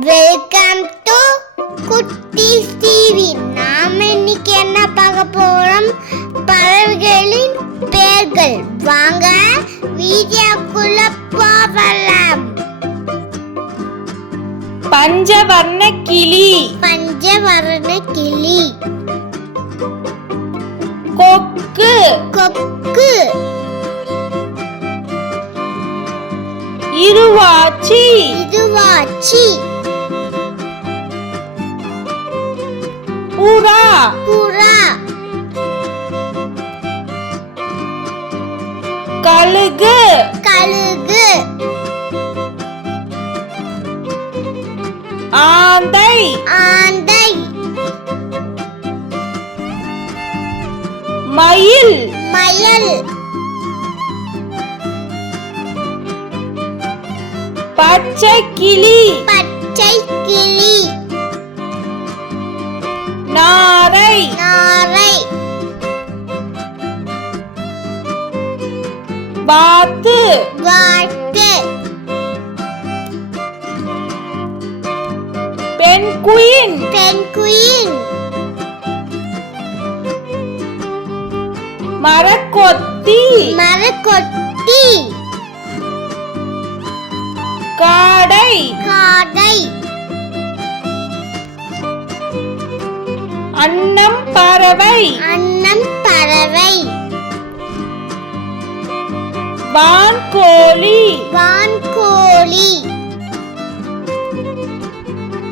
Welcome to குட்டீஸ் TV. நாம இன்னைக்கு என்ன பார்க்க போறோம்? பறவைகளின் பெயர்கள். வாங்க வீடியோக்குள்ள போகலாம். பஞ்சவர்ண கிளி. பஞ்சவர்ண கிளி. கொக்கு. கொக்கு. இருவாச்சி. இருவாச்சி. புறா. புறா. கழுகு. கழுகு. ஆந்தை. ஆந்தை. மயில். மயில். பச்சை கிளி. பச்சை கிளி. நாரை. நாரை. வாத்து. வாத்து. பென்குயின். பென்குயின். மரக்கொத்தி. மரக்கொத்தி. காடை. காடை. அன்னம் பறவை. அன்னம் பறவை. வான்கோழி. வான்கோழி.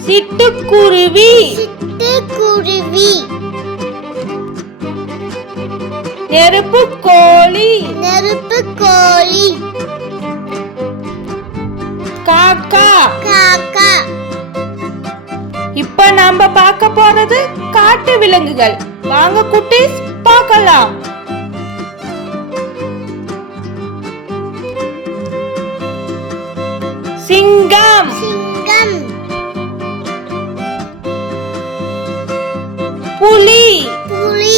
சிட்டுக்குருவி. சிட்டுக்குருவி. நெருப்புக்கோழி. நெருப்புக்கோழி. காக்கா. காக்கா. இப்ப நாம பார்க்க போறது காட்டு விலங்குகள். வாங்க குட்டீஸ் பார்க்கலாம். சிங்கம். சிங்கம். புலி. புலி.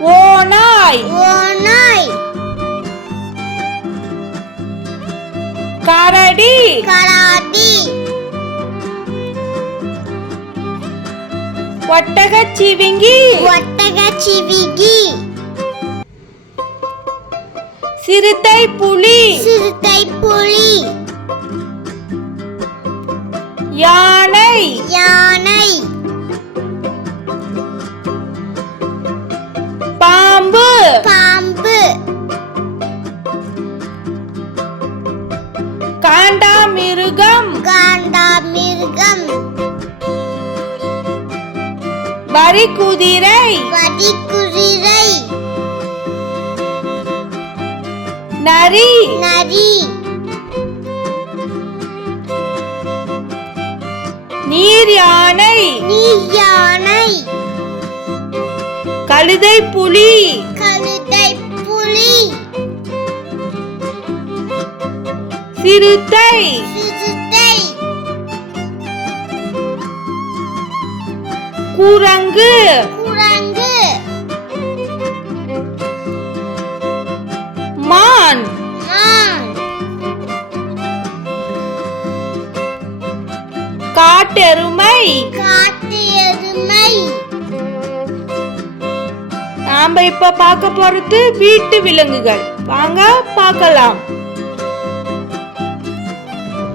ஓநாய். ஓநாய். கரடி. கராடி. ஒட்டகச்சிவிங்கி. ஒட்டகச்சிவிங்கி. சிறுத்தை புலி. சிறுத்தை புலி. யானை. யானை. பாம்பு. பாம்பு. காண்டாமிருகம். காண்டாமிருகம். வரிக்குதிரை. வரிக்குதிரை. நரி. நரி. நீர் யானை. நீர் யானை. கழுதை புலி. கழுதை புலி. சிறுத்தை. சிறுத்தை. குரங்கு. குரங்கு. மான். மான். காட்டெருமை. காட்டு எருமை. நாம இப்ப பார்க்க போறது வீட்டு விலங்குகள். வாங்க பார்க்கலாம்.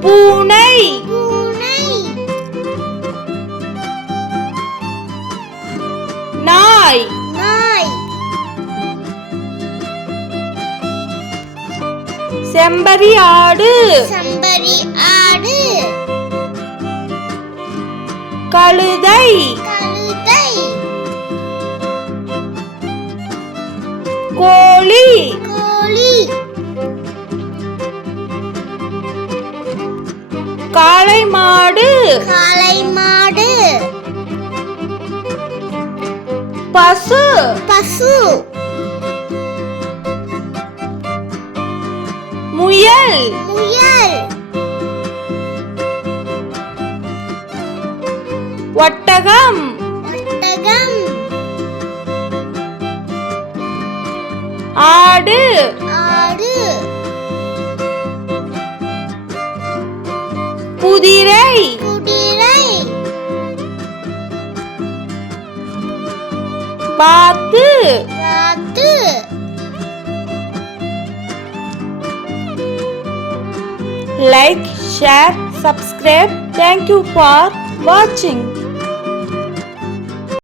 பூனை. பூனை. நாய். நாய். செம்பரி ஆடு. செம்பரி ஆடு. கழுதை. கழுதை. கோழி. கோழி. காளை மாடு. காளை மாடு. பசு. பசு. முயல். முயல். ஒட்டகம். ஒட்டகம். ஆடு. ஆடு. குதிரை குதிரை பாத்து வாத்து like share subscribe thank you for watching